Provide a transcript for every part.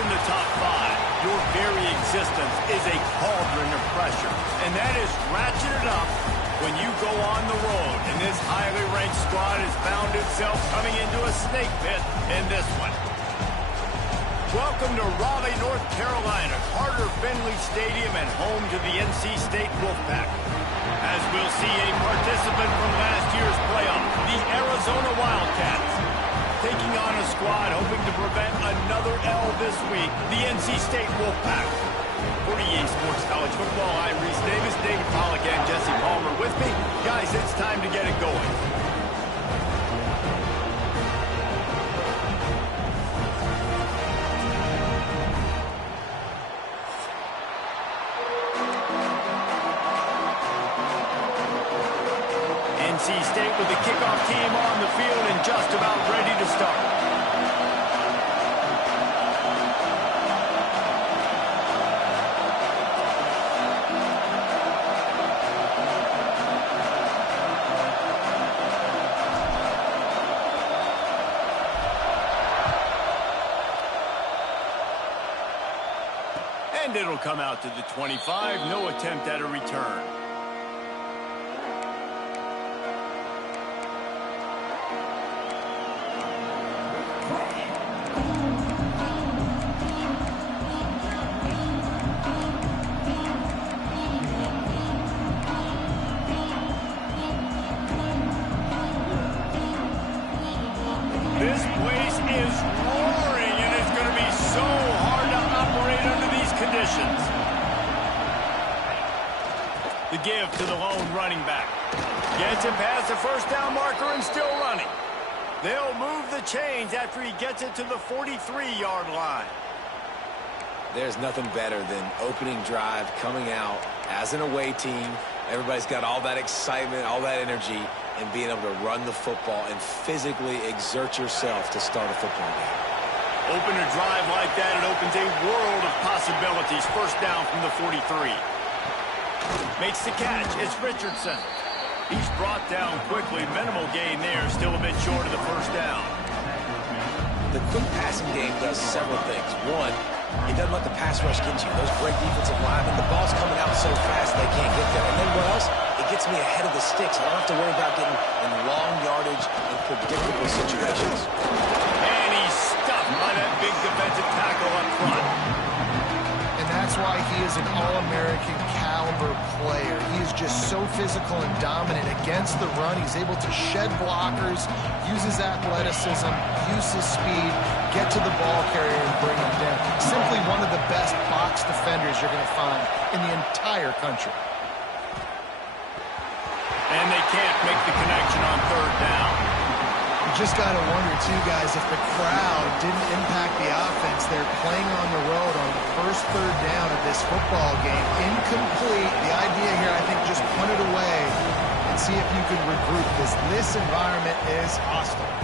in the top five, your very existence is a cauldron of pressure. And that is ratcheted up when you go on the road. And this highly ranked squad has found itself coming into a snake pit in this one. Welcome to Raleigh, North Carolina, Carter Finley Stadium and home to the NC State Wolfpack. As we'll see a participant from last year's playoff, the Arizona Wildcats. Taking on a squad hoping to prevent another L this week, the NC State Wolfpack. For EA Sports College Football, I'm Reese Davis, David Pollack, and Jesse Palmer with me. Guys, it's time to get it going. NC State with the kickoff team on the field and just about ready to start. And it'll come out to the 25, no attempt at a return. This place is roaring, and it's going to be so hard to operate under these conditions. The give to the lone running back. Gets him past the first down marker and still running. They'll move the chains after he gets it to the 43-yard line. There's nothing better than opening drive, coming out as an away team. Everybody's got all that excitement, all that energy, and being able to run the football and physically exert yourself to start a football game. Open a drive like that, it opens a world of possibilities. First down from the 43. Makes the catch. It's Richardson. He's brought down quickly. Minimal gain there. Still a bit short of the first down. The quick passing game does several things. One, it doesn't let the pass rush get you. Those great defensive linemen, the ball's coming out so fast they can't get there. And then what else? It gets me ahead of the sticks. I don't have to worry about getting in long yardage and predictable situations. And he's stuffed by that big defensive tackle up front. And that's why he is an All-American caliber player. He is just so physical and dominant against the run. He's able to shed blockers, use his athleticism, use his speed, get to the ball carrier and bring him down. Simply one of the best box defenders you're going to find in the entire country. And they can't make the connection on third down. You just got to wonder, too, guys, if the crowd didn't impact the offense. They're playing on the road on the first third down of this football game. Incomplete. The idea here, I think, just punt it away and see if you can regroup, because this environment is hostile.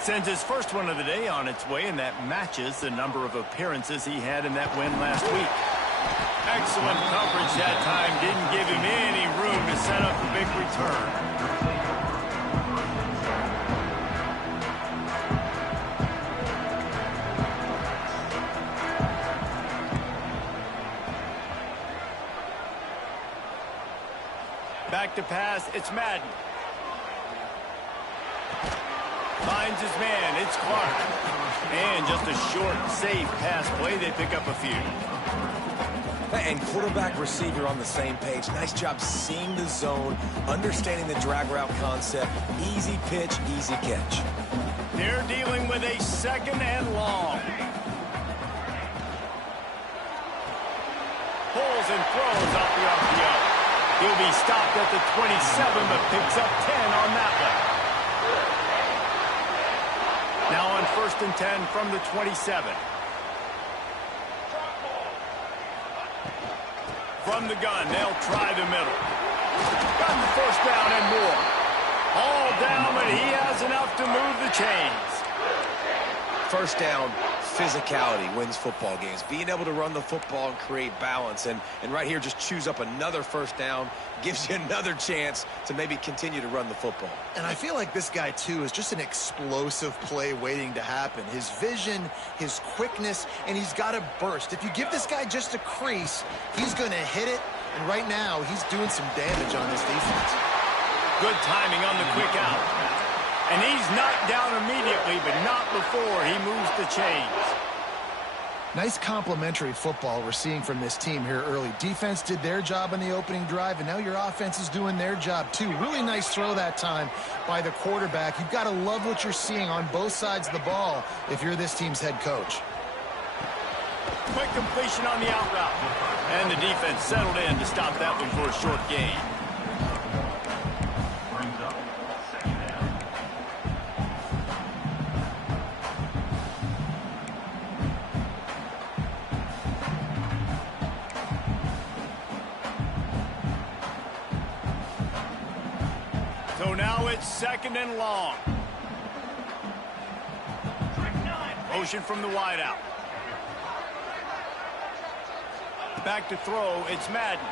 Sends his first one of the day on its way, and that matches the number of appearances he had in that win last week. Excellent coverage that time. Didn't give him any room to set up a big return. Back to pass, it's Madden. Finds his man, it's Clark. And just a short, safe pass play, they pick up a few. And quarterback receiver on the same page. Nice job seeing the zone, understanding the drag route concept. Easy pitch, easy catch. They're dealing with a second and long. Pulls and throws off the RPO. He'll be stopped at the 27, but picks up 10 on that one. Now on 1st and 10 from the 27. From the gun, they'll try the middle. Got the first down and more. All down, but he has enough to move the chains. First down, physicality wins football games. Being able to run the football and create balance. And right here, just choose up another first down, gives you another chance to maybe continue to run the football. And I feel like this guy, too, is just an explosive play waiting to happen. His vision, his quickness, and he's got a burst. If you give this guy just a crease, he's going to hit it. And right now, he's doing some damage on this defense. Good timing on the quick out. And he's knocked down immediately, but not before he moves the chains. Nice complementary football we're seeing from this team here early. Defense did their job on the opening drive, and now your offense is doing their job too. Really nice throw that time by the quarterback. You've got to love what you're seeing on both sides of the ball if you're this team's head coach. Quick completion on the out route. And the defense settled in to stop that one for a short gain. So now it's 2nd and long. Motion from the wideout. Back to throw, it's Madden.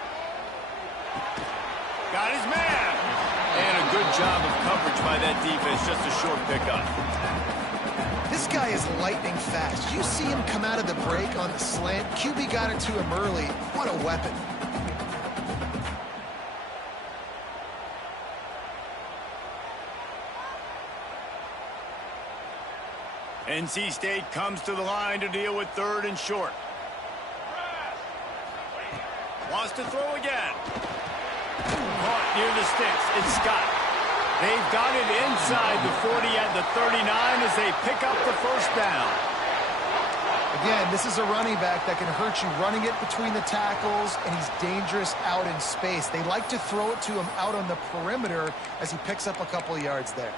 Got his man. And a good job of coverage by that defense, just a short pickup. This guy is lightning fast. You see him come out of the break on the slant. QB got it to him early. What a weapon. NC State comes to the line to deal with 3rd and short. Wants to throw again. Caught near the sticks. It's Scott. They've got it inside the 40 at the 39 as they pick up the first down. Again, this is a running back that can hurt you running it between the tackles, and he's dangerous out in space. They like to throw it to him out on the perimeter as he picks up a couple of yards there.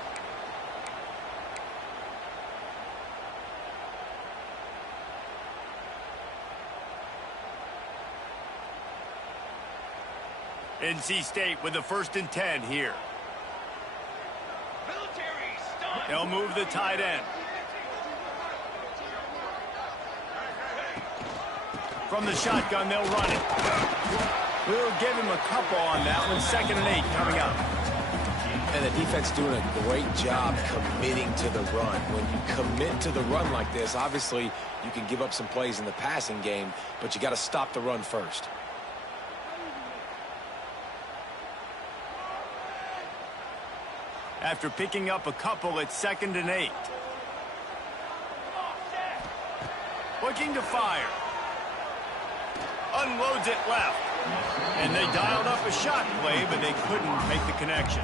NC State with the 1st and 10 here. They'll move the tight end. From the shotgun, they'll run it. We'll give him a couple on that one. 2nd and 8 coming up. And the defense doing a great job committing to the run. When you commit to the run like this, obviously you can give up some plays in the passing game, but you got to stop the run first. After picking up a couple, it's 2nd and 8. Looking to fire. Unloads it left. And they dialed up a shot play, but they couldn't make the connection.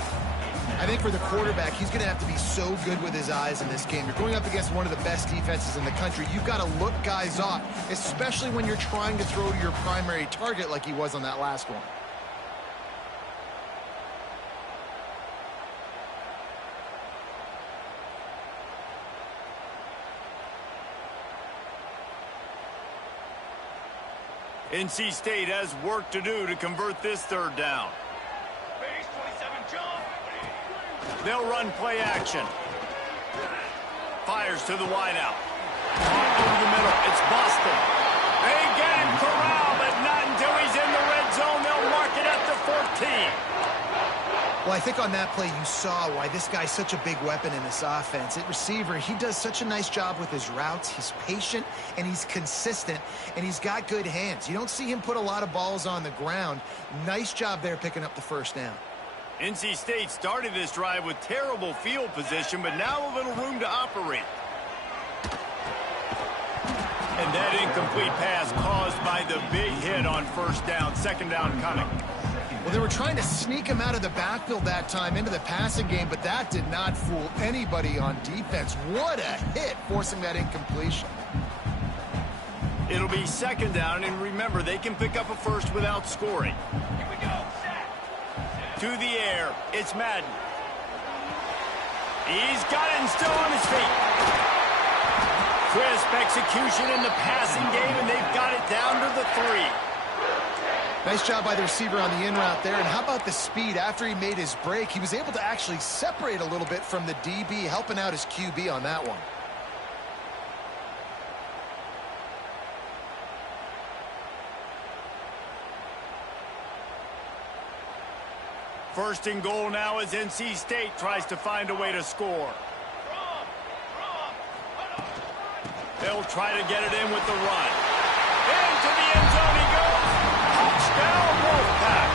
I think for the quarterback, he's going to have to be so good with his eyes in this game. You're going up against one of the best defenses in the country. You've got to look guys off, especially when you're trying to throw to your primary target like he was on that last one. NC State has work to do to convert this 3rd down. They'll run play action. Fires to the wideout. Over the middle. It's Boston. They get him corralled, but not until he's in the red zone. They'll mark it at the 14. Well, I think on that play you saw why this guy's such a big weapon in this offense. At receiver, he does such a nice job with his routes. He's patient, and he's consistent, and he's got good hands. You don't see him put a lot of balls on the ground. Nice job there picking up the first down. NC State started this drive with terrible field position, but now a little room to operate. And that incomplete pass caused by the big hit on 1st down. 2nd down coming. Well, they were trying to sneak him out of the backfield that time into the passing game, but that did not fool anybody on defense. What a hit, forcing that incompletion. It'll be 2nd down, and remember, they can pick up a first without scoring. Here we go. To the air, it's Madden. He's got it and still on his feet. Crisp execution in the passing game, and they've got it down to the 3. Nice job by the receiver on the in route there. And how about the speed? After he made his break, he was able to actually separate a little bit from the DB, helping out his QB on that one. First and goal now as NC State tries to find a way to score. They'll try to get it in with the run. Into the end zone he goes. Touchdown, Wolfpack.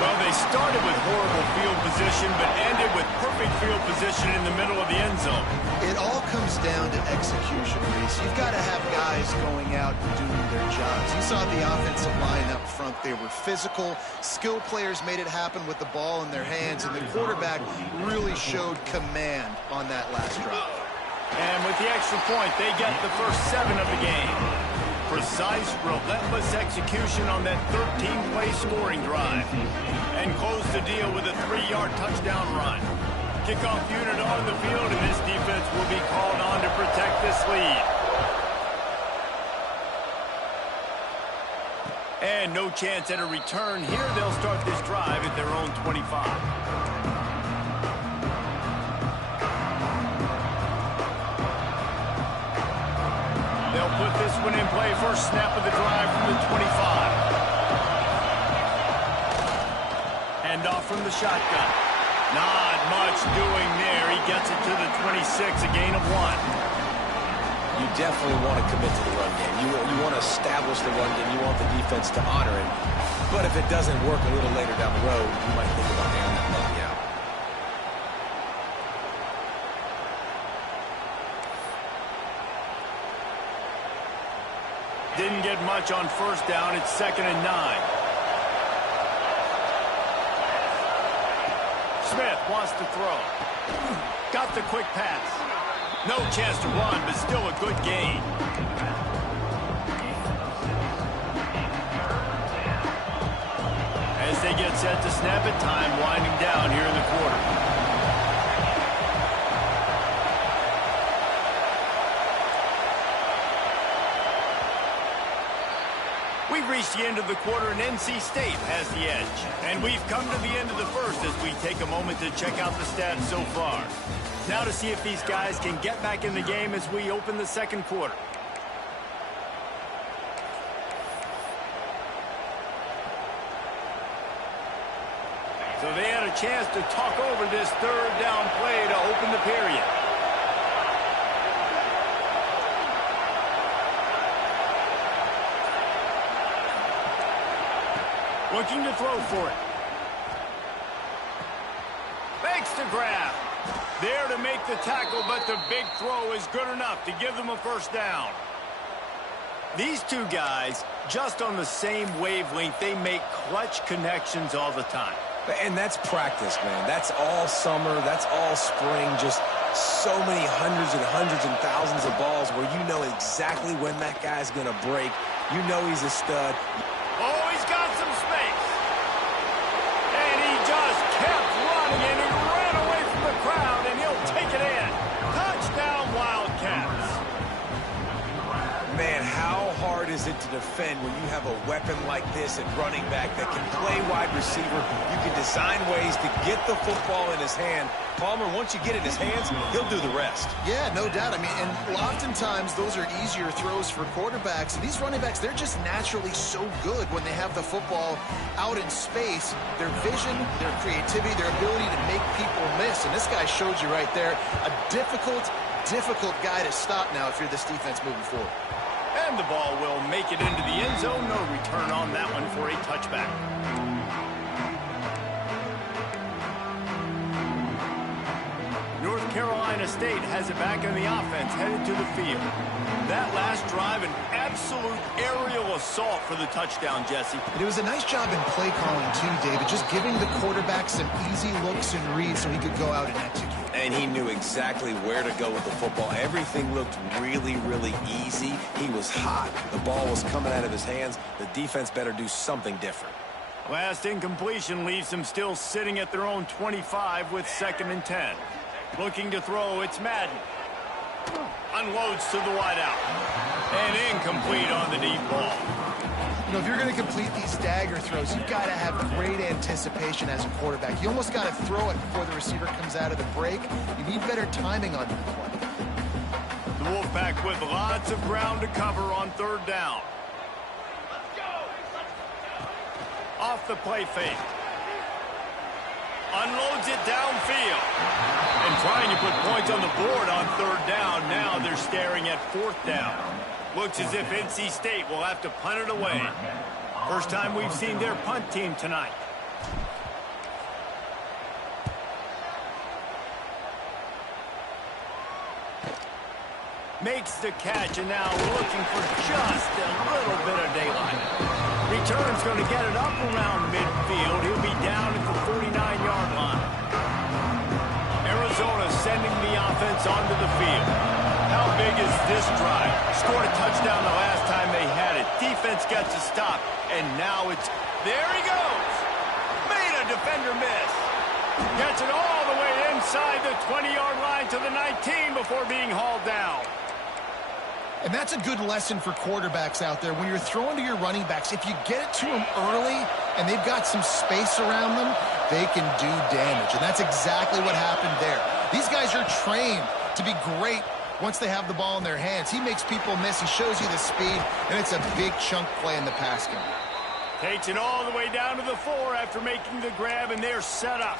Well, they started with horrible field position, but ended with perfect field position in the middle of the end zone. It all comes down to execution, Reese. You've got to have guys going out and doing their jobs. You saw the offensive line up front. They were physical. Skilled players made it happen with the ball in their hands, and the quarterback really showed command on that last drive. And with the extra point, they get the first 7 of the game. Precise, relentless execution on that 13-play scoring drive. And close the deal with a 3-yard touchdown run. Kickoff unit on the field, and this defense will be called on to protect this lead. And no chance at a return here. They'll start this drive at their own 25. They'll put this one in play. First snap of the drive from the 25. Hand off from the shotgun. Not much doing there. He gets it to the 26, a gain of 1. You definitely want to commit to the run game. You want to establish the run game. You want the defense to honor it. But if it doesn't work a little later down the road, you might think about airing that puppy out. Didn't get much on first down. It's 2nd and 9. Smith wants to throw. Got the quick pass. No chance to run, but still a good gain. As they get set to snap it, time winding down here in the quarter. We've reached the end of the quarter, and NC State has the edge. And we've come to the end of the first as we take a moment to check out the stats so far. Now to see if these guys can get back in the game as we open the second quarter. So they had a chance to talk over this third down play to open the period. Looking to throw for it. Fakes the grab. There to make the tackle, but the big throw is good enough to give them a first down. These two guys, just on the same wavelength, they make clutch connections all the time. And that's practice, man. That's all summer. That's all spring. Just so many hundreds and thousands of balls where you know exactly when that guy's going to break. You know he's a stud. Oh, he's got some space. And he just kept running, and he ran away from the crowd, and he'll take it in. Touchdown, Wildcats. Man, how hard is it to defend when you have a weapon like this at running back that can play wide receiver? You can design ways to get the football in his hand. Palmer, once you get it in his hands, he'll do the rest. Yeah, no doubt. I mean, and oftentimes those are easier throws for quarterbacks. And these running backs, they're just naturally so good when they have the football out in space. Their vision, their creativity, their ability to make people miss. And this guy showed you right there, a difficult guy to stop now if you're this defense moving forward. And the ball will make it into the end zone. No return on that one for a touchback. North Carolina State has it back in the offense, headed to the field. That last drive, an absolute aerial assault for the touchdown, Jesse. And it was a nice job in play calling too, David, just giving the quarterback some easy looks and reads so he could go out and execute. And he knew exactly where to go with the football. Everything looked really, really easy. He was hot. The ball was coming out of his hands. The defense better do something different. Last incompletion leaves them still sitting at their own 25 with 2nd and 10. Looking to throw, it's Madden. Unloads to the wideout. And incomplete on the deep ball. You know, if you're going to complete these stagger throws, you've got to have great anticipation as a quarterback. You almost got to throw it before the receiver comes out of the break. You need better timing on the play. The Wolfpack with lots of ground to cover on 3rd down. Off the play fake. unloads it downfield. And trying to put points on the board on third down. Now they're staring at fourth down. Looks as if NC State will have to punt it away. First time we've seen their punt team tonight. Makes the catch, and now looking for just a little bit of daylight. Return's going to get it up around midfield. He'll be down at the 49-yard line. Arizona sending the offense onto the field. How big is this drive? Scored a touchdown the last time they had it. Defense gets a stop, and now it's... There he goes! Made a defender miss. Gets it all the way inside the 20-yard line to the 19 before being hauled down. And that's a good lesson for quarterbacks out there. When you're throwing to your running backs, if you get it to them early and they've got some space around them, they can do damage. And that's exactly what happened there. These guys are trained to be great once they have the ball in their hands. He makes people miss. He shows you the speed, and it's a big chunk play in the pass game. Takes it all the way down to the 4 after making the grab, and they're set up.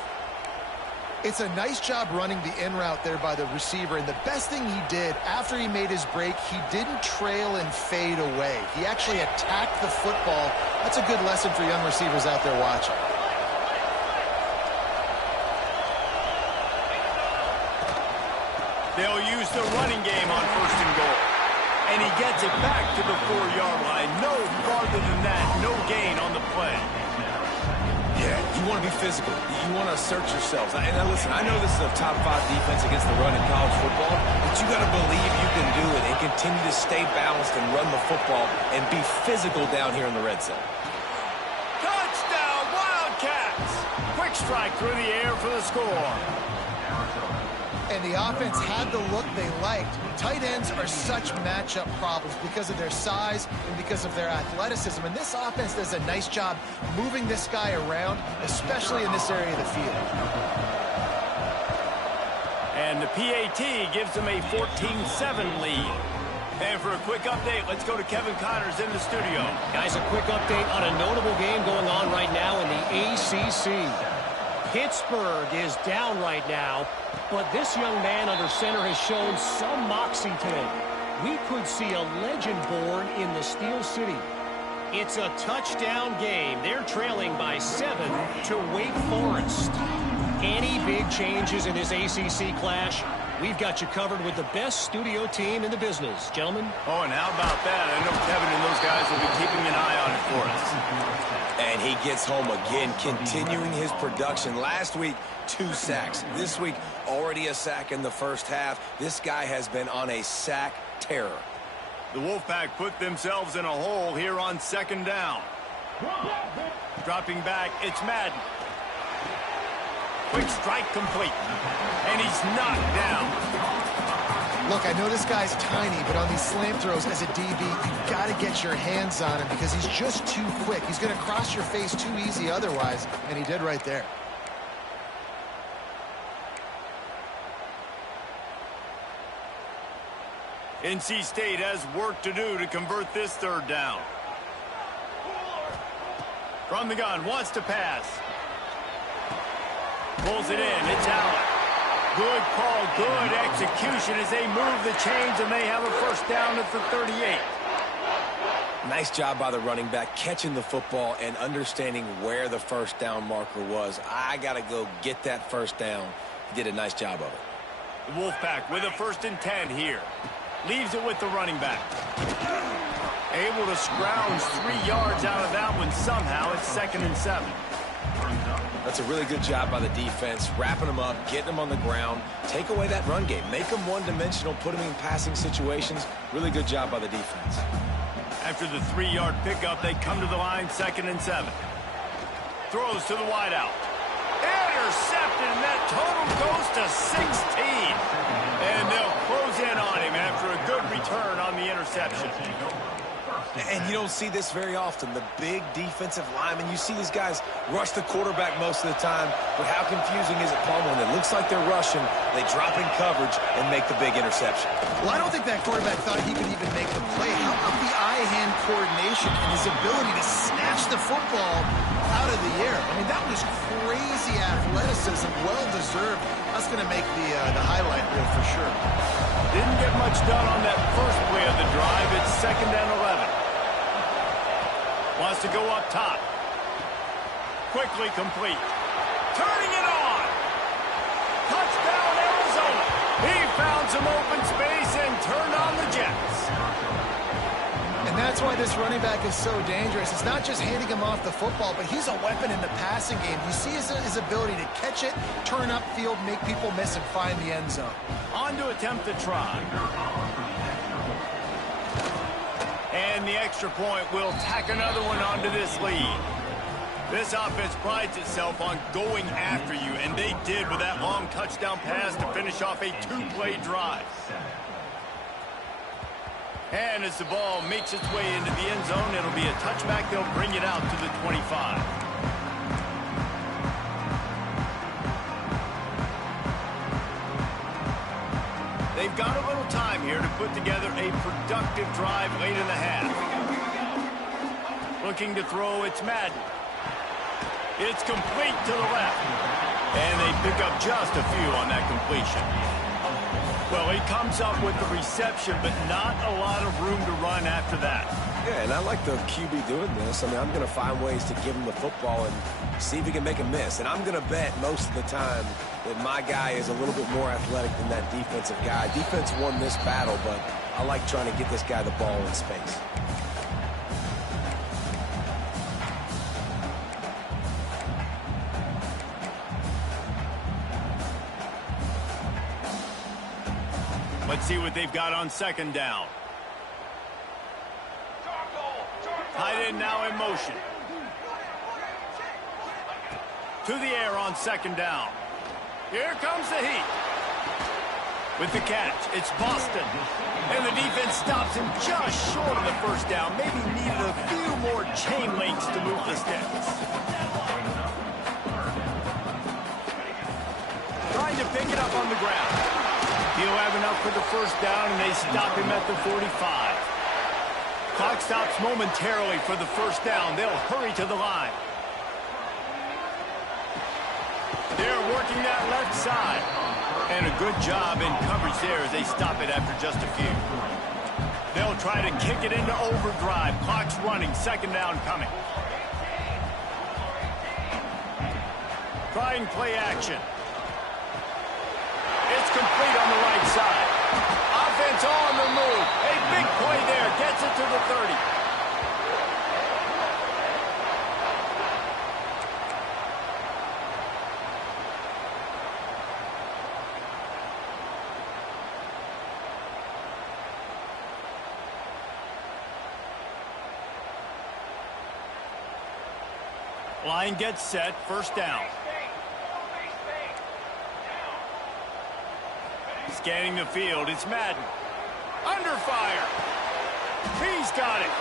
It's a nice job running the in route there by the receiver, and the best thing he did after he made his break, he didn't trail and fade away. He actually attacked the football. That's a good lesson for young receivers out there watching. They'll use the running game on first and goal. And he gets it back to the 4-yard line. No farther than that, no gain on the play. Yeah, you want to be physical. You want to assert yourselves. And now listen, I know this is a top 5 defense against the run in college football, but you got to believe you can do it and continue to stay balanced and run the football and be physical down here in the red zone. Touchdown, Wildcats! Quick strike through the air for the score. And the offense had the look they liked. Tight ends are such matchup problems because of their size and because of their athleticism. And this offense does a nice job moving this guy around, especially in this area of the field. And the PAT gives them a 14-7 lead. And for a quick update, let's go to Kevin Connors in the studio. Guys, a quick update on a notable game going on right now in the ACC. Pittsburgh is down right now, but this young man under center has shown some moxie today. We could see a legend born in the Steel City. It's a touchdown game. They're trailing by 7 to Wake Forest. Any big changes in this ACC clash? We've got you covered with the best studio team in the business, gentlemen. Oh, and how about that? I know Kevin and those guys will be keeping an eye on it for us. And he gets home again, continuing his production. Last week, 2 sacks. This week, already a sack in the first half. This guy has been on a sack terror. The Wolfpack put themselves in a hole here on second down. Dropping back, it's Madden. Quick strike complete. And he's knocked down. Look, I know this guy's tiny, but on these slant throws as a DB, you've got to get your hands on him because he's just too quick. He's going to cross your face too easy otherwise, and he did right there. NC State has work to do to convert this third down. From the gun, wants to pass. Pulls it in, it's Allen. Good call, good execution as they move the chains, and they have a first down at the 38. Nice job by the running back, catching the football and understanding where the first down marker was. I got to go get that first down. He did a nice job of it. The Wolfpack with a 1st and 10 here. Leaves it with the running back. Able to scrounge 3 yards out of that one somehow. It's 2nd and 7. That's a really good job by the defense, wrapping them up, getting them on the ground. Take away that run game. Make them one-dimensional, put them in passing situations. Really good job by the defense. After the 3-yard pickup, they come to the line, 2nd and 7. Throws to the wideout. Intercepted, and that total goes to 16. And they'll close in on him after a good return on the interception. And you don't see this very often. The big defensive linemen, you see these guys rush the quarterback most of the time, but how confusing is it, Paul, when it looks like they're rushing, they drop in coverage and make the big interception? Well, I don't think that quarterback thought he could even make the play. How about the eye-hand coordination and his ability to snatch the football out of the air? I mean, that was crazy athleticism. athleticism, well-deserved. That's going to make the highlight reel for sure. Didn't get much done on that first play of the drive. It's 2nd and 11. Wants to go up top. Quickly complete. Turning it on. Touchdown, Arizona. He found some open space and turned on the Jets. And that's why this running back is so dangerous. It's not just handing him off the football, but he's a weapon in the passing game. You see his ability to catch it, turn upfield, make people miss, and find the end zone. On to attempt the try. And the extra point will tack another one onto this lead. This offense prides itself on going after you, and they did with that long touchdown pass to finish off a 2-play drive. And as the ball makes its way into the end zone, it'll be a touchback. They'll bring it out to the 25. They've got a little time here to put together a productive drive late in the half. Looking to throw, it's Madden. It's complete to the left. And they pick up just a few on that completion. Well, he comes up with the reception, but not a lot of room to run after that. Yeah, and I like the QB doing this. I mean, I'm going to find ways to give him the football and see if he can make a miss. And I'm going to bet most of the time that my guy is a little bit more athletic than that defensive guy. Defense won this battle, but I like trying to get this guy the ball in space. Let's see what they've got on 2nd down. Tight end now in motion. To the air on 2nd down. Here comes the heat. With the catch, it's Boston. And the defense stops him just short of the 1st down. Maybe needed a few more chain links to move the sticks. Trying to pick it up on the ground. He'll have enough for the 1st down, and they stop him at the 45. Clock stops momentarily for the 1st down. They'll hurry to the line. They're working that left side. And a good job in coverage there as they stop it after just a few. They'll try to kick it into overdrive. Clock's running. 2nd down coming. Trying play action. It's complete on the right side. Offense on the move. A big play there. Gets it to the 30. Line gets set. 1st down. Scanning the field, it's Madden. Under fire. He's got it.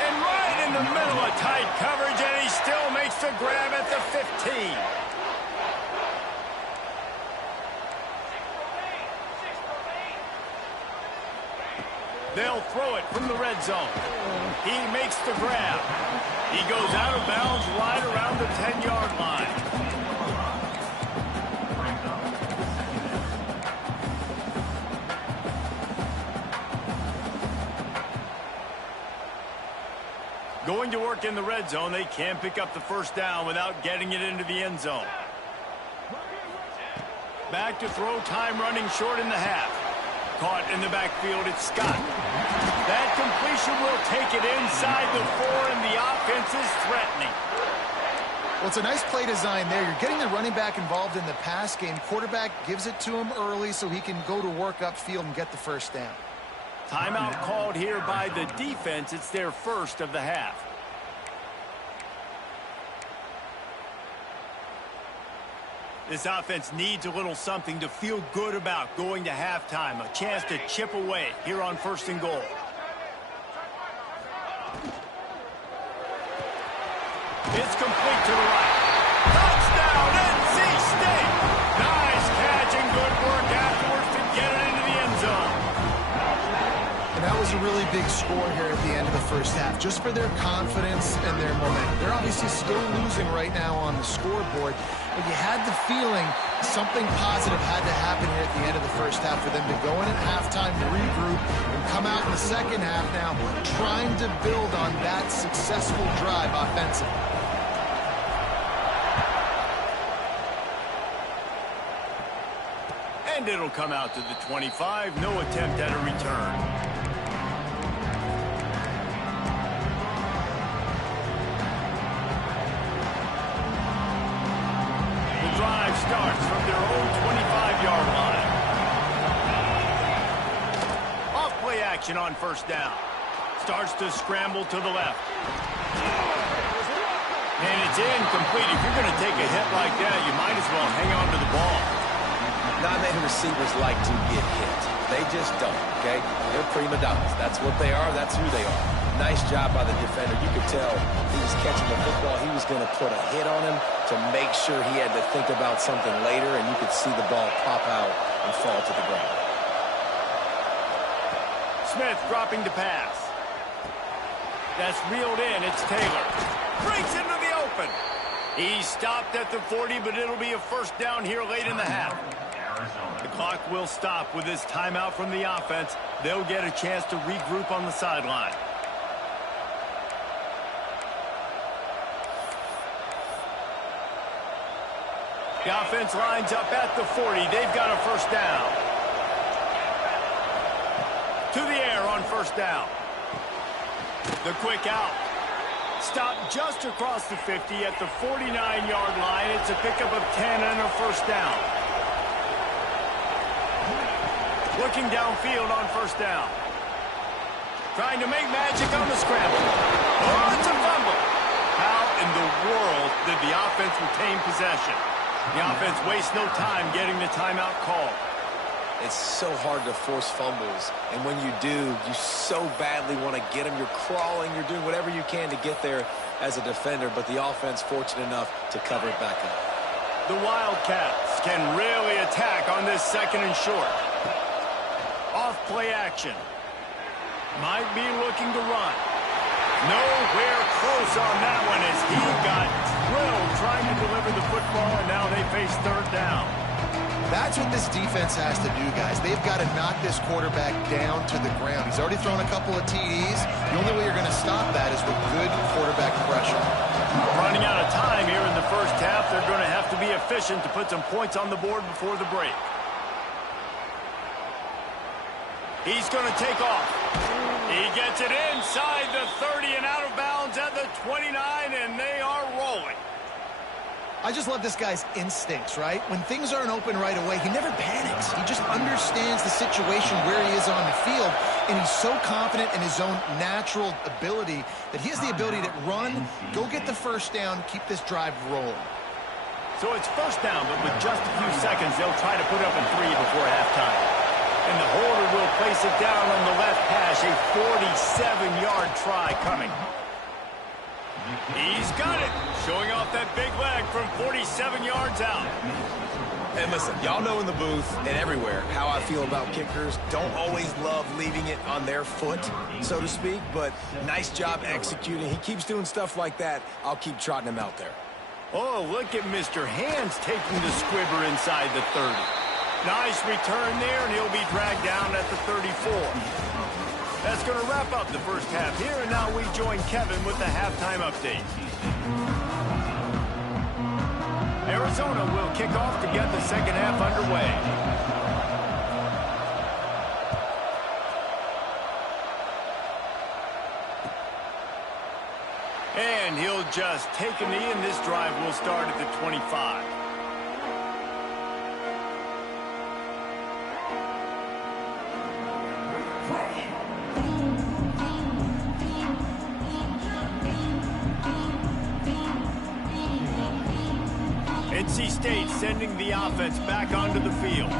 And right in the middle of tight coverage, and he still makes the grab at the 15. They'll throw it from the red zone. He makes the grab. He goes out of bounds right around the 10-yard line. Going to work in the red zone, they can't pick up the 1st down without getting it into the end zone. Back to throw, time running short in the half. Caught in the backfield, it's Scott. That completion will take it inside the 4, and the offense is threatening. Well, it's a nice play design there. You're getting the running back involved in the pass game. Quarterback gives it to him early so he can go to work upfield and get the 1st down. Timeout called here by the defense. It's their 1st of the half. This offense needs a little something to feel good about going to halftime. A chance to chip away here on 1st and goal. It's complete to the right. Touchdown, NC State! Nice catch and good work afterwards to get it into the end zone. And that was a really big score here at the end of the first half, just for their confidence and their momentum. They're obviously still losing right now on the scoreboard, but you had the feeling something positive had to happen here at the end of the first half for them to go in at halftime, regroup, and come out in the second half now trying to build on that successful drive offensively. And it'll come out to the 25. No attempt at a return. The drive starts from their own 25-yard line. Off-play action on first down. Starts to scramble to the left. And it's incomplete. If you're going to take a hit like that, you might as well hang on to the ball. Not many receivers like to get hit. They just don't, okay? They're prima donnas. That's what they are. That's who they are. Nice job by the defender. You could tell he was catching the football. He was going to put a hit on him to make sure he had to think about something later, and you could see the ball pop out and fall to the ground. Smith dropping to pass. That's reeled in. It's Taylor. Breaks into the open. He stopped at the 40, but it'll be a first down here late in the half. The clock will stop with this timeout from the offense. They'll get a chance to regroup on the sideline. The offense lines up at the 40. They've got a first down. To the air on first down. The quick out. Stopped just across the 50 at the 49-yard line. It's a pickup of 10 and a first down. Looking downfield on first down. Trying to make magic on the scramble. Oh, it's a fumble. How in the world did the offense retain possession? The offense wastes no time getting the timeout call. It's so hard to force fumbles, and when you do, you so badly want to get them. You're crawling, you're doing whatever you can to get there as a defender, but the offense fortunate enough to cover it back up. The Wildcats can really attack on this second and short. Off-play action. Might be looking to run. Nowhere close on that one as he got drilled trying to deliver the football, and now they face third down. That's what this defense has to do, guys. They've got to knock this quarterback down to the ground. He's already thrown a couple of TDs. The only way you're going to stop that is with good quarterback pressure. Running out of time here in the first half. They're going to have to be efficient to put some points on the board before the break. He's going to take off. He gets it inside the 30 and out of bounds at the 29, and they are rolling. I just love this guy's instincts, right? When things aren't open right away, he never panics. He just understands the situation where he is on the field, and he's so confident in his own natural ability that he has the ability to run, go get the first down, keep this drive rolling. So it's first down, but with just a few seconds, they'll try to put up a 3 before halftime. And the holder will place it down on the left hash, a 47-yard try coming. He's got it, showing off that big leg from 47 yards out. And listen, y'all know in the booth and everywhere how I feel about kickers. Don't always love leaving it on their foot, so to speak, but nice job executing. He keeps doing stuff like that. I'll keep trotting him out there. Oh, look at Mr. Hands taking the squibber inside the 30. Nice return there, and he'll be dragged down at the 34. That's going to wrap up the first half here, and now we join Kevin with the halftime update. Arizona will kick off to get the second half underway. And he'll just take a knee, and this drive will start at the 25. NC State sending the offense back onto the field.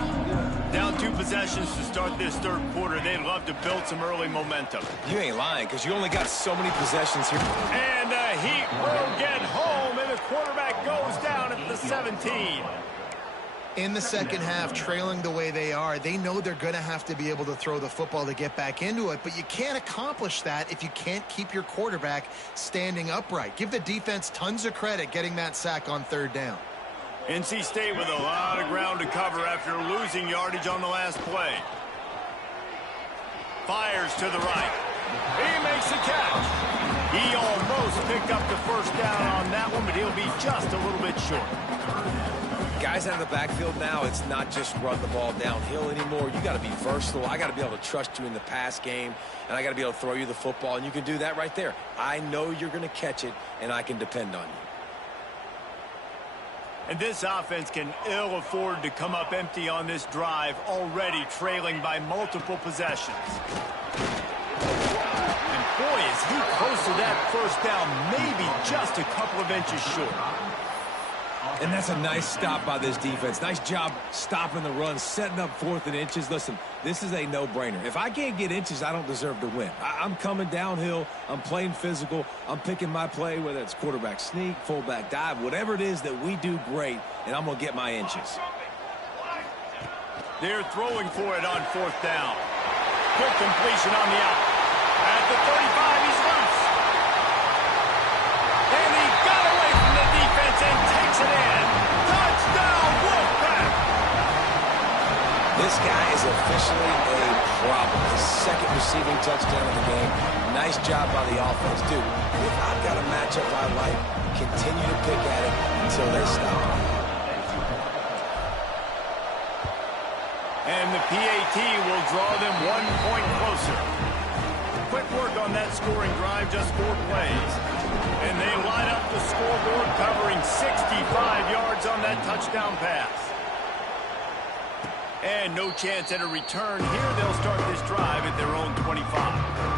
Down 2 possessions to start this third quarter. They'd love to build some early momentum. You ain't lying, because you only got so many possessions here. And the Heat will get home, and the quarterback goes down at the 17. In the second half, trailing the way they are, they know they're going to have to be able to throw the football to get back into it, but you can't accomplish that if you can't keep your quarterback standing upright. Give the defense tons of credit getting that sack on third down. NC State with a lot of ground to cover after losing yardage on the last play. Fires to the right. He makes the catch. He almost picked up the first down on that one, but he'll be just a little bit short. Guys out of the backfield now, it's not just run the ball downhill anymore. You got to be versatile. I got to be able to trust you in the pass game, and I got to be able to throw you the football, and you can do that right there. I know you're going to catch it, and I can depend on you. And this offense can ill afford to come up empty on this drive, already trailing by multiple possessions. And boy, is he close to that first down, maybe just a couple of inches short. And that's a nice stop by this defense. Nice job stopping the run, setting up 4th and inches. Listen, this is a no-brainer. If I can't get inches, I don't deserve to win. I'm coming downhill. I'm playing physical. I'm picking my play, whether it's quarterback sneak, fullback dive, whatever it is that we do great, and I'm going to get my inches. They're throwing for it on 4th down. Quick completion on the out. At the 35, he's loose. And he got away from the defense and takes it in. Touchdown, Wolfpack! This guy is officially a problem. His second receiving touchdown of the game. Nice job by the offense. Dude, if I've got a matchup I like, continue to pick at it until they stop. And the PAT will draw them 1 point closer. Quick work on that scoring drive, just 4 plays. And they line up the scoreboard, covering 65 yards on that touchdown pass. And no chance at a return here. They'll start this drive at their own 25.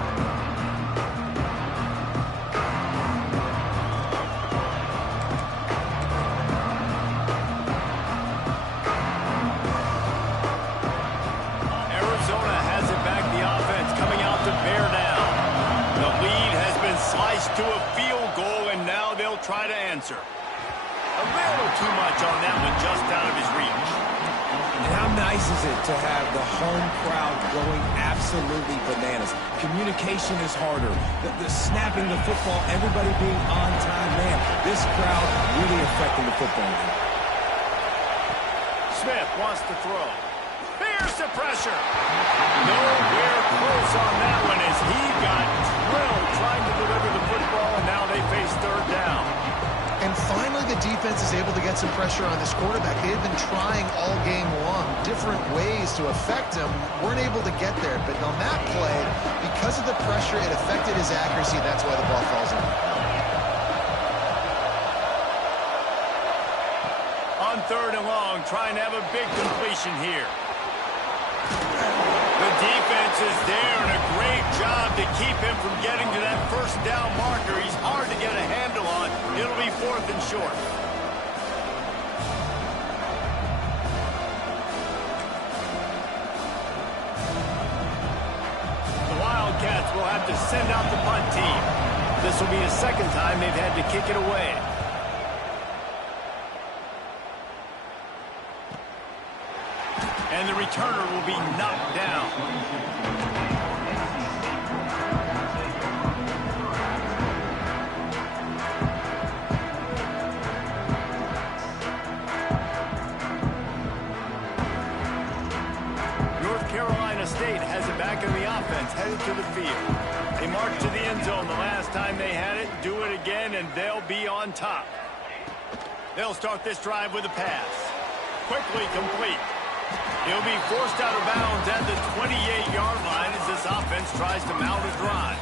To a field goal, and now they'll try to answer. A little too much on that one, just out of his reach. And how nice is it to have the home crowd going absolutely bananas? Communication is harder. The snapping the football, everybody being on time. Man, this crowd really affecting the football game. Smith wants to throw. Here's the pressure. Nowhere close on that one as he got drilled trying to deliver the football, and now they face 3rd down. And finally, the defense is able to get some pressure on this quarterback. They've been trying all game long different ways to affect him. Weren't able to get there, but on that play, because of the pressure, it affected his accuracy. That's why the ball falls in. On 3rd and long, trying to have a big completion here. The defense is there, and a great job to keep him from getting to that first down marker. He's hard to get a handle on. It'll be 4th and short. The Wildcats will have to send out the punt team. This will be the 2nd time they've had to kick it away. And the returner will be knocked down. North Carolina State has it back in the offense, headed to the field. They marched to the end zone the last time they had it, do it again, and they'll be on top. They'll start this drive with a pass. Quickly complete. He'll be forced out of bounds at the 28-yard line as this offense tries to mount a drive.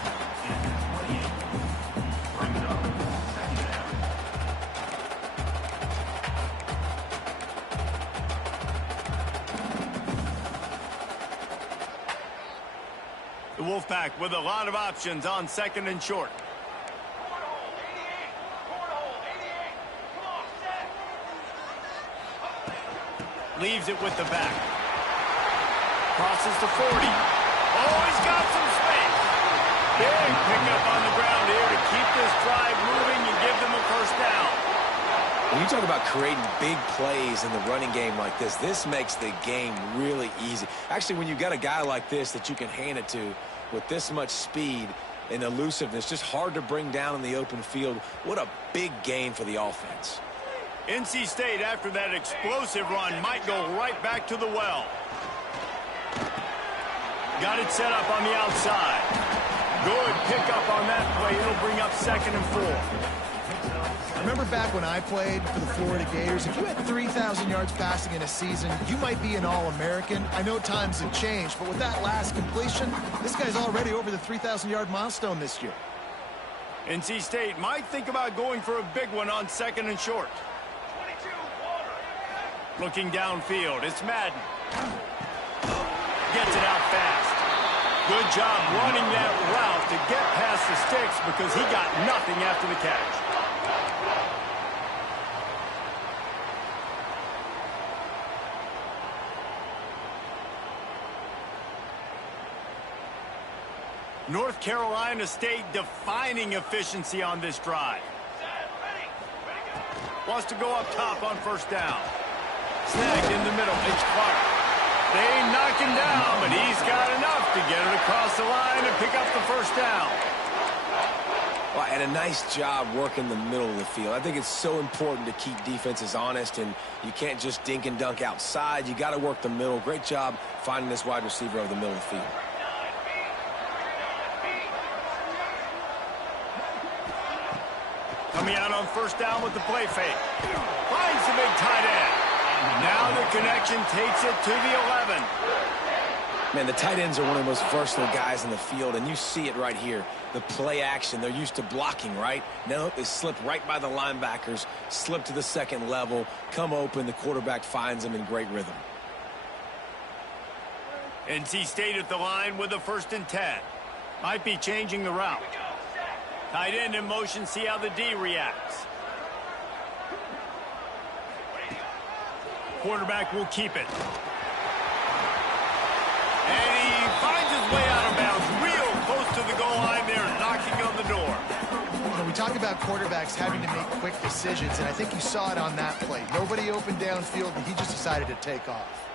The Wolfpack with a lot of options on 2nd and short. Leaves it with the back. Crosses the 40. Oh, he's got some space. Big pickup on the ground here to keep this drive moving and give them a first down. When you talk about creating big plays in the running game like this makes the game really easy. Actually, when you've got a guy like this that you can hand it to with this much speed and elusiveness, just hard to bring down in the open field, what a big gain for the offense. NC State, after that explosive run, might go right back to the well. Got it set up on the outside. Good pickup on that play. It'll bring up 2nd and 4. Remember back when I played for the Florida Gators, if you had 3,000 yards passing in a season, you might be an All-American. I know times have changed, but with that last completion, this guy's already over the 3,000-yard milestone this year. NC State might think about going for a big one on 2nd and short. Looking downfield, it's Madden. Gets it out fast. Good job running that route to get past the sticks because he got nothing after the catch. North Carolina State defining efficiency on this drive. Wants to go up top on 1st down. Snagged in the middle. It's Clark. They knock him down, but he's got enough to get it across the line and pick up the 1st down. Well, and a nice job working the middle of the field. I think it's so important to keep defenses honest, and you can't just dink and dunk outside. You got to work the middle. Great job finding this wide receiver over the middle of the field. Coming out on 1st down with the play fake. Finds the big tight end. Now the connection takes it to the 11. Man, the tight ends are one of the most versatile guys in the field, and you see it right here. The play action, they're used to blocking, right? Now they slip right by the linebackers, slip to the 2nd level, come open, the quarterback finds them in great rhythm. NC State at the line with a 1st and 10. Might be changing the route. Tight end in motion, see how the D reacts. Quarterback will keep it. And he finds his way out of bounds real close to the goal line there, knocking on the door. You know, we talk about quarterbacks having to make quick decisions, and I think you saw it on that play. Nobody opened downfield, and he just decided to take off.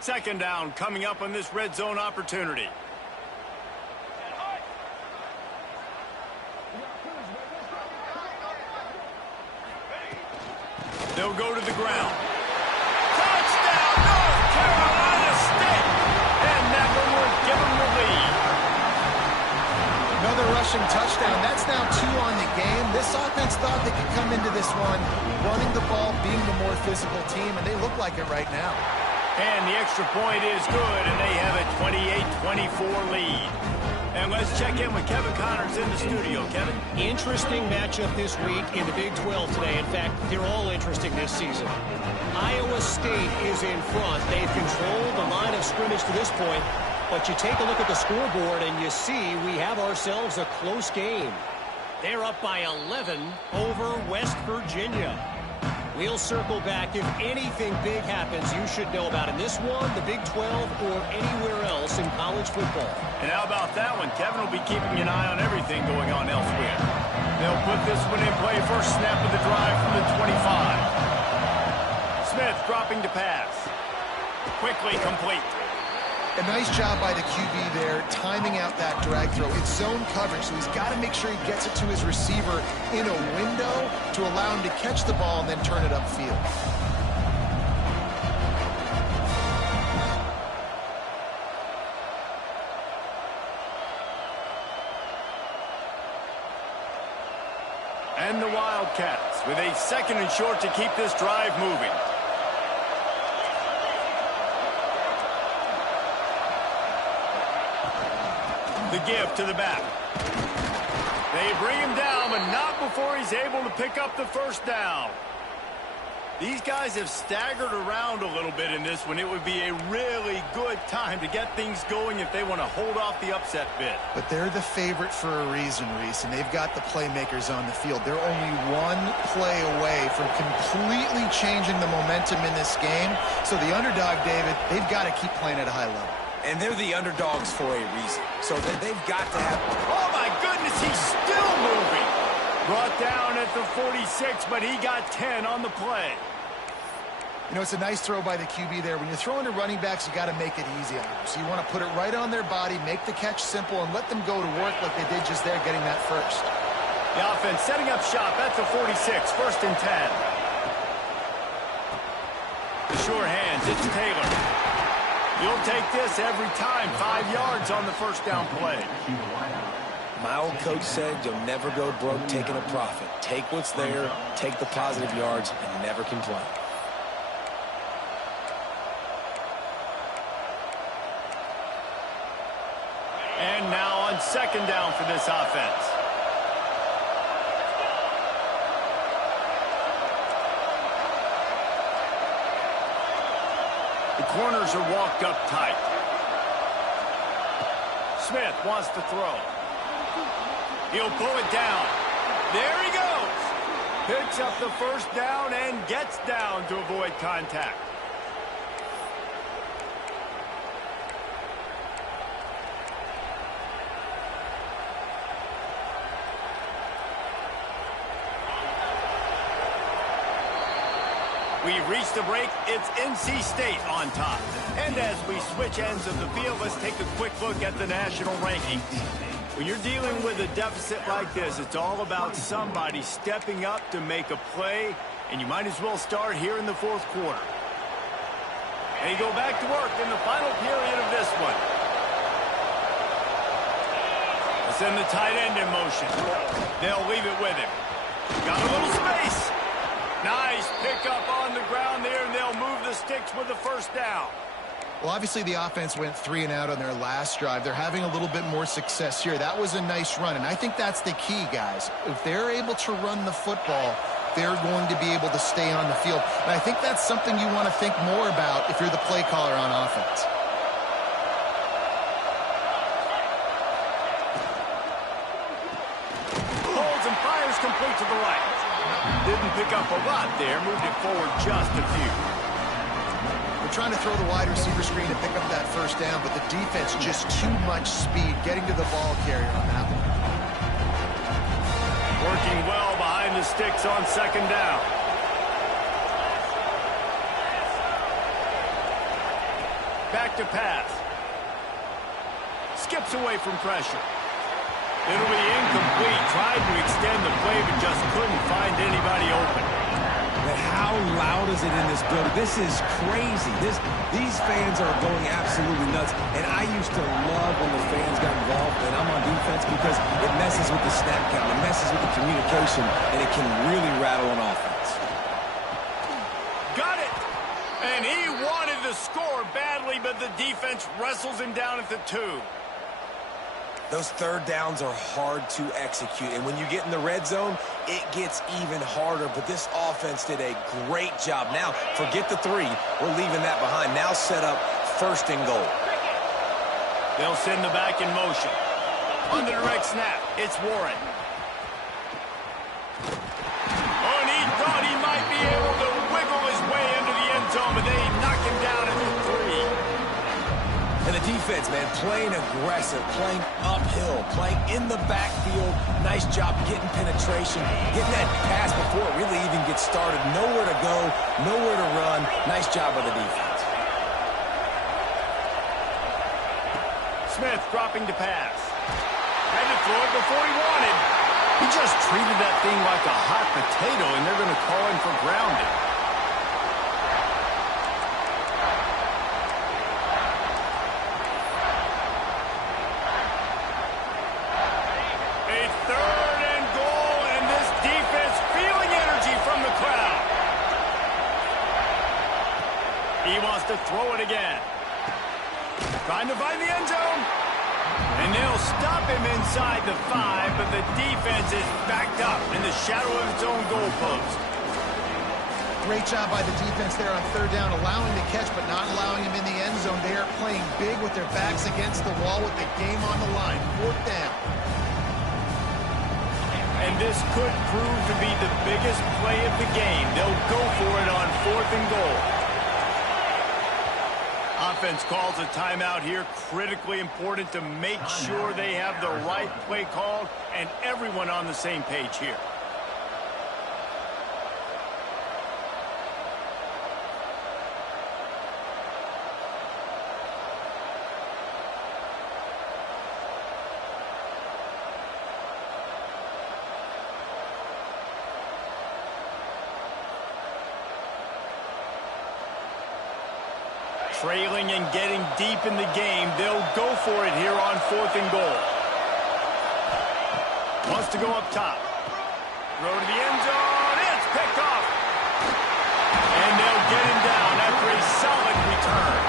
Second down coming up on this red zone opportunity. They'll go to the ground. Touchdown, North Carolina State! And that one will give them the lead. Another rushing touchdown. That's now 2 on the game. This offense thought they could come into this one running the ball, being the more physical team, and they look like it right now. And the extra point is good, and they have a 28-24 lead. And let's check in with Kevin Connors in the studio. Kevin? Interesting matchup this week in the Big 12 today. In fact, they're all interesting this season. Iowa State is in front. They've controlled the line of scrimmage to this point. But you take a look at the scoreboard, and you see we have ourselves a close game. They're up by 11 over West Virginia. We'll circle back. If anything big happens, you should know about in this one, the Big 12, or anywhere else in college football. And how about that one? Kevin will be keeping an eye on everything going on elsewhere. They'll put this one in play. First snap of the drive from the 25. Smith dropping to pass. Quickly complete. A nice job by the QB there, timing out that drag throw. It's zone coverage, so he's got to make sure he gets it to his receiver in a window to allow him to catch the ball and then turn it upfield. And the Wildcats with a 2nd and short to keep this drive moving. The give to the back. They bring him down, but not before he's able to pick up the 1st down. These guys have staggered around a little bit in this one. It would be a really good time to get things going if they want to hold off the upset bid. But they're the favorite for a reason, Reese, and they've got the playmakers on the field. They're only one play away from completely changing the momentum in this game. So the underdog, David, they've got to keep playing at a high level. And they're the underdogs for a reason. So they've got to have... Oh, my goodness, he's still moving. Brought down at the 46, but he got 10 on the play. You know, it's a nice throw by the QB there. When you're throwing to running backs, you got to make it easy on them. So you want to put it right on their body, make the catch simple, and let them go to work like they did just there, getting that first. The offense setting up shop at the 46, first and 10. The sure hands, it's Taylor. You'll take this every time. 5 yards on the first down play. My old coach said you'll never go broke taking a profit. Take what's there, take the positive yards, and never complain. And now on second down for this offense. The corners are walked up tight. Smith wants to throw. He'll pull it down. There he goes. Picks up the first down and gets down to avoid contact. We've reached the break. It's NC State on top. And as we switch ends of the field, let's take a quick look at the national rankings. When you're dealing with a deficit like this, it's all about somebody stepping up to make a play, and you might as well start here in the fourth quarter. And you go back to work in the final period of this one. Let's send the tight end in motion. They'll leave it with him. Got a little space. Nice pickup on the ground there, and they'll move the sticks with the first down. Well, obviously the offense went 3 and out on their last drive. They're having a little bit more success here. That was a nice run, and I think that's the key, guys. If they're able to run the football, they're going to be able to stay on the field. And I think that's something you want to think more about if you're the play caller on offense. Holds and fires complete to the right. Didn't pick up a lot there, moved it forward just a few. We're trying to throw the wide receiver screen to pick up that first down, but the defense just too much speed getting to the ball carrier on that one. Working well behind the sticks on second down. Back to pass. Skips away from pressure. It'll be incomplete. Tried to extend the play, but just couldn't find anybody open. But how loud is it in this building? This is crazy. These fans are going absolutely nuts. And I used to love when the fans got involved, and I'm on defense, because it messes with the snap count. It messes with the communication, and it can really rattle an offense. Got it! And he wanted the score badly, but the defense wrestles him down at the 2. Those third downs are hard to execute, and when you get in the red zone, it gets even harder. But this offense did a great job. Now, forget the 3. We're leaving that behind. Now set up first and goal. They'll send the back in motion. On the direct snap, it's Warren. Oh, and he thought he might be able to wiggle his way into the end zone, but they knock him down at the 3. And the defense, man, playing aggressive, playing uphill, playing in the backfield. Nice job getting penetration, getting that pass before it really even gets started. Nowhere to go, nowhere to run. Nice job by the defense. Smith dropping to pass. Had to throw it before he wanted. He just treated that thing like a hot potato, and they're going to call him for grounding. He wants to throw it again. Trying to find the end zone. And they'll stop him inside the 5, but the defense is backed up in the shadow of its own goalpost. Great job by the defense there on third down, allowing the catch but not allowing him in the end zone. They are playing big with their backs against the wall with the game on the line. Fourth down. And this could prove to be the biggest play of the game. They'll go for it on 4th and goal. offense calls a timeout here. Critically important to make sure they have the right play called and everyone on the same page here. Trailing and getting deep in the game. They'll go for it here on 4th and goal. Wants to go up top. Throw to the end zone. It's picked off. And they'll get him down after a solid return.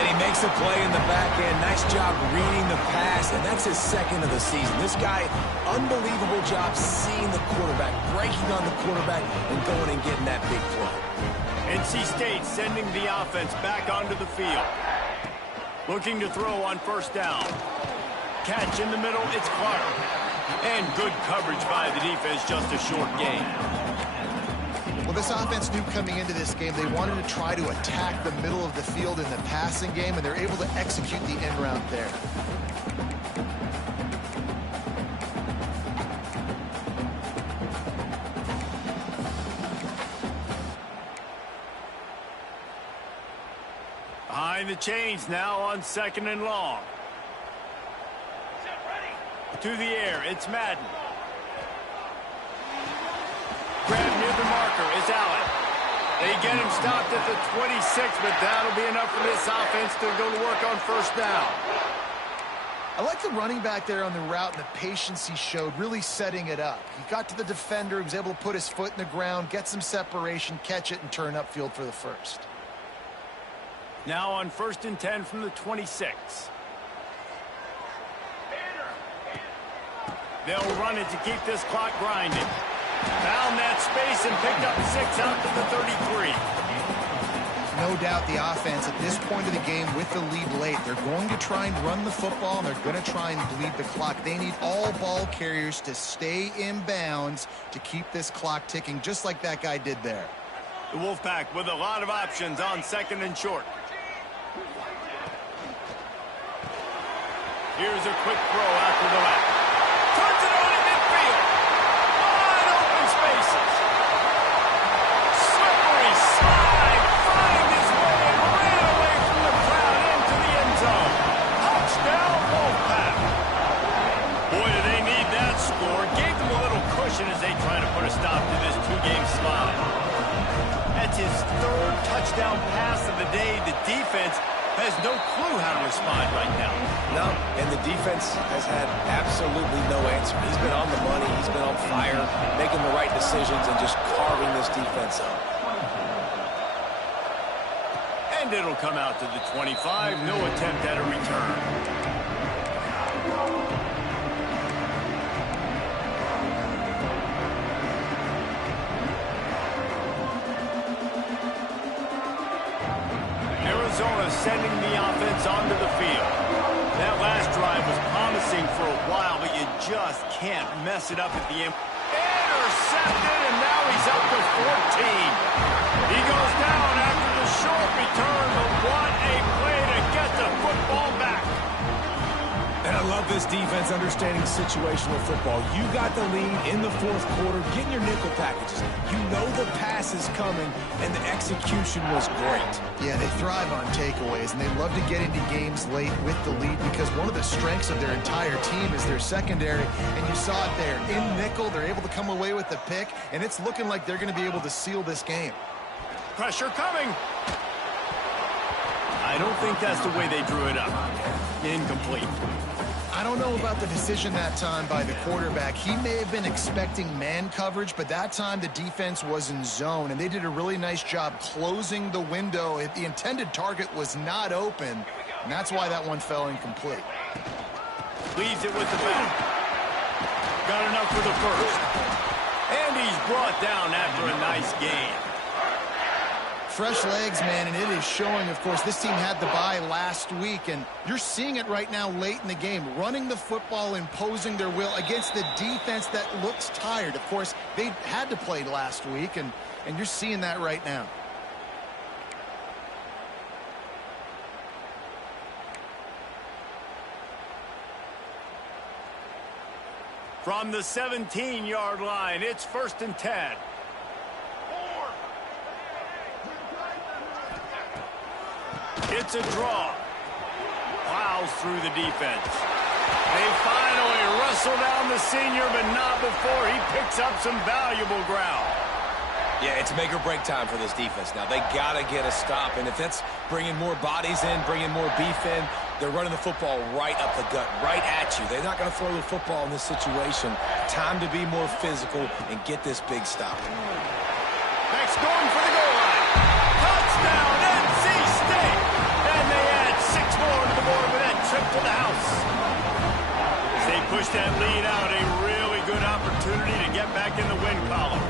And he makes a play in the back end. Nice job reading the pass, and that's his 2nd of the season. This guy, unbelievable job seeing the quarterback, breaking on the quarterback, and going and getting that big play. NC State sending the offense back onto the field. Looking to throw on 1st down. Catch in the middle, it's Clark. And good coverage by the defense, just a short gain. Well, this offense knew coming into this game they wanted to try to attack the middle of the field in the passing game, and they're able to execute the end route there. Behind the chains now on 2nd and long. To the air, it's Madden. Grab near the marker is Allen. They get him stopped at the 26, but that'll be enough for this offense to go to work on 1st down. I like the running back there on the route and the patience he showed, really setting it up. He got to the defender, he was able to put his foot in the ground, get some separation, catch it, and turn upfield for the 1st. Now on 1st and 10 from the 26. They'll run it to keep this clock grinding. Found that space and picked up 6 out to the 33. No doubt the offense at this point of the game with the lead late, they're going to try and run the football, and they're going to try and bleed the clock. They need all ball carriers to stay in bounds to keep this clock ticking, just like that guy did there. The Wolfpack with a lot of options on 2nd and short. Here's a quick throw out to the left. Turns it on in midfield. Wide open spaces. Slippery slide. Find his way and ran away from the crowd into the end zone. Touchdown, Wolfpack. Boy, do they need that score. Gave them a little cushion as they try to put a stop to this 2-game slide. That's his 3rd touchdown pass of the day. The defense has no clue how to respond right now. No, and the defense has had absolutely no answer. He's been on the money. He's been on fire, making the right decisions and just carving this defense up. And it'll come out to the 25. No attempt at a return. Arizona sending the offense onto the field. That last drive was promising for a while, but you just can't mess it up at the end. Intercepted, and now he's up to 14. He goes down after the short return, but what a play to get the football back. And I love this defense understanding situational football. You got the lead in the 4th quarter, getting your nickel packages. You know the pass is coming, and the execution was great. Yeah, they thrive on takeaways, and they love to get into games late with the lead because one of the strengths of their entire team is their secondary, and you saw it there. In nickel, they're able to come away with the pick, and it's looking like they're going to be able to seal this game. Pressure coming. I don't think that's the way they drew it up. Incomplete. I don't know about the decision that time by the quarterback. He may have been expecting man coverage, but that time the defense was in zone, and they did a really nice job closing the window. If the intended target was not open, and that's why that one fell incomplete. Leaves it with the back. Got enough for the 1st. And he's brought down after a nice gain. Fresh legs, man, and it is showing, of course, this team had the bye last week, and you're seeing it right now late in the game, running the football, imposing their will against the defense that looks tired. Of course, they had to play last week, and you're seeing that right now. From the 17-yard line, it's 1st and 10. It's a draw. Plows through the defense. They finally wrestle down the senior, but not before he picks up some valuable ground. Yeah, it's make or break time for this defense now. They got to get a stop, and if that's bringing more bodies in, bringing more beef in, they're running the football right up the gut, right at you. They're not going to throw the football in this situation. Time to be more physical and get this big stop. Next, going for the goal line. Touchdown, NC State! And they add 6 more to the board with that trip to the house. As they push that lead out, a really good opportunity to get back in the win column.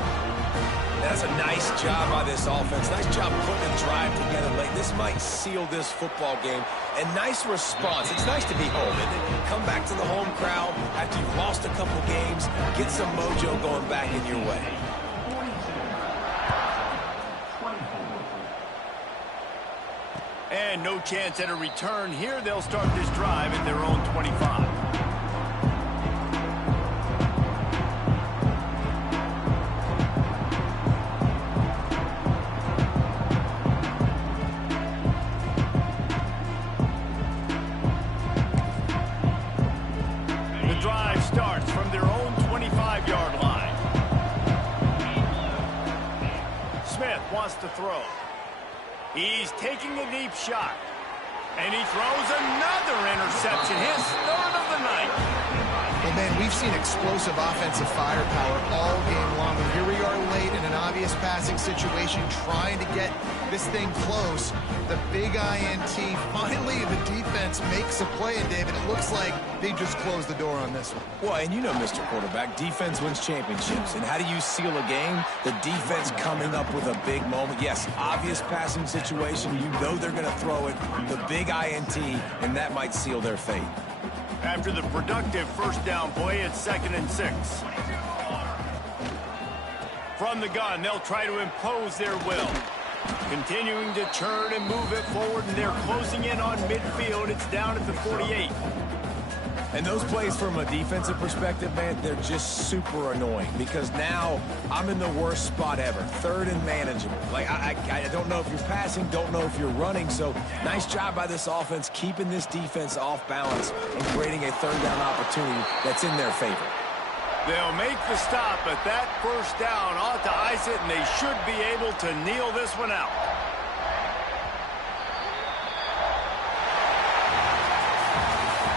That's a nice job by this offense. Nice job putting a drive together late. This might seal this football game. And nice response. It's nice to be home, isn't it? Come back to the home crowd after you've lost a couple games. Get some mojo going back in your way. And no chance at a return here. They'll start this drive at their own 25. The drive starts from their own 25-yard line. Smith wants to throw. He's taking a deep shot. And he throws another interception, his 3rd of the night. Well, man, we've seen explosive offensive firepower all game long. And here we are late in an obvious passing situation, trying to get this thing close. The big INT, finally the defense makes a play, and David, it looks like they just closed the door on this one. Well, and you know, Mr. Quarterback, defense wins championships. And how do you seal a game? The defense coming up with a big moment. Yes, obvious passing situation. You know they're going to throw it. The big INT, and that might seal their fate. After the productive 1st down play, it's 2nd and 6. From the gun, they'll try to impose their will. Continuing to turn and move it forward, and they're closing in on midfield. It's down at the 48. And those plays from a defensive perspective, man, they're just super annoying because now I'm in the worst spot ever. 3rd and manageable. Like, I don't know if you're passing, don't know if you're running. So nice job by this offense keeping this defense off balance and creating a 3rd down opportunity that's in their favor. They'll make the stop, but that 1st down ought to ice it, and they should be able to kneel this one out.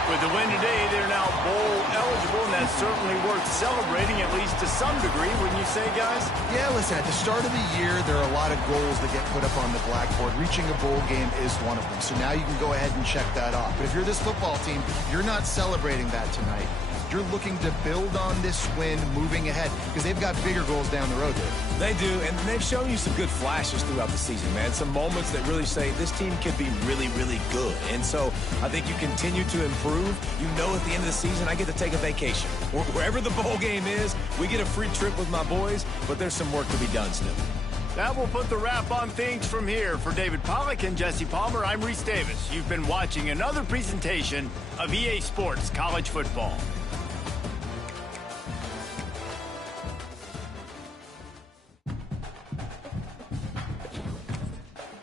With the win today, they're now bowl eligible, and that's certainly worth celebrating, at least to some degree, wouldn't you say, guys? Yeah, listen, at the start of the year, there are a lot of goals that get put up on the blackboard. Reaching a bowl game is one of them, so now you can go ahead and check that off. But if you're this football team, you're not celebrating that tonight. You're looking to build on this win moving ahead because they've got bigger goals down the road there. They do, and they've shown you some good flashes throughout the season, man. Some moments that really say this team can be really, really good. And so I think you continue to improve. You know at the end of the season, I get to take a vacation. Wherever the bowl game is, we get a free trip with my boys, but there's some work to be done still. That will put the wrap on things from here. For David Pollack and Jesse Palmer, I'm Reese Davis. You've been watching another presentation of EA Sports College Football.